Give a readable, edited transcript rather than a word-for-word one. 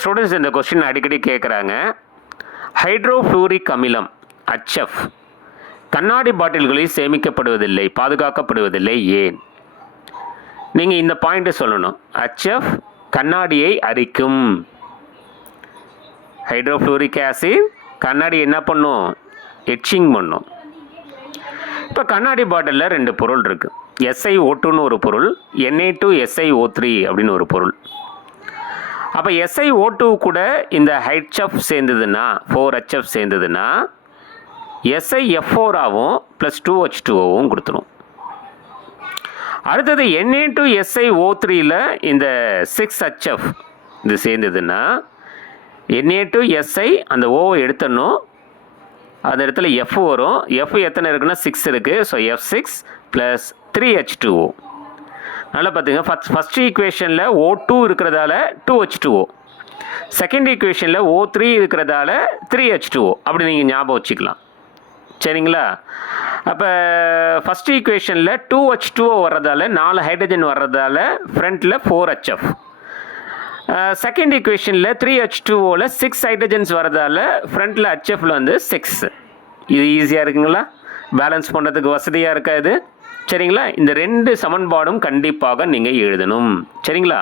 Students இந்த question அடிக்கடி கேட்குறாங்க. ஹைட்ரோஃப்ளூரிக் அமிலம் HF கண்ணாடி பாட்டில்களில் சேமிக்கப்படுவதில்லை, பாதுகாக்கப்படுவதில்லை, ஏன்? நீங்கள் இந்த பாயிண்ட்டை சொல்லணும். HF கண்ணாடியை அரிக்கும். ஹைட்ரோஃப்ளூரிக் ஆசிட் கண்ணாடி என்ன பண்ணும்? எட்சிங் பண்ணும். இப்போ கண்ணாடி பாட்டிலில் 2 பொருள் இருக்குது. SiO2ன்னு ஒரு பொருள், Na2SiO3 அப்படின்னு ஒரு பொருள். அப்போ SiO2 கூட இந்த HF சேர்ந்ததுன்னா, 4HF சேர்ந்ததுன்னா SiF4ஆகவும் ப்ளஸ் 2H2Oவும் கொடுத்துரும். அடுத்தது Na2SiO3யில் இந்த 6HF இது சேர்ந்ததுன்னா Na2Si அந்த ஓவை எடுத்துடணும். அந்த இடத்துல F வரும். F எத்தனை இருக்குன்னா 6 இருக்குது. So F6 plus 3H2O. நல்லா பார்த்துங்க. ஃபஸ்ட் ஈக்குவேஷனில் O2 இருக்கிறதால 2H2O, செகண்ட் ஈக்குவேஷனில் O3 இருக்கிறதால 3H2O. அப்படி நீங்கள் ஞாபகம் வச்சுக்கலாம். சரிங்களா? அப்போ ஃபஸ்ட் ஈக்குவேஷனில் 2H2O வர்றதால 4 ஹைட்ரஜன் வர்றதால ஃப்ரண்ட்டில் 4HF. செகண்ட் ஈக்குவேஷனில் 3H2Oவில் 6 ஹைட்ரஜன்ஸ் வரதால் ஃப்ரண்ட்டில் HFல வந்து 6. இது ஈஸியாக இருக்குங்களா? பேலன்ஸ் பண்ணுறதுக்கு வசதியாக இருக்கா இது? சரிங்களா? இந்த 2 சமன்பாடும் கண்டிப்பாக நீங்கள் எழுதணும். சரிங்களா?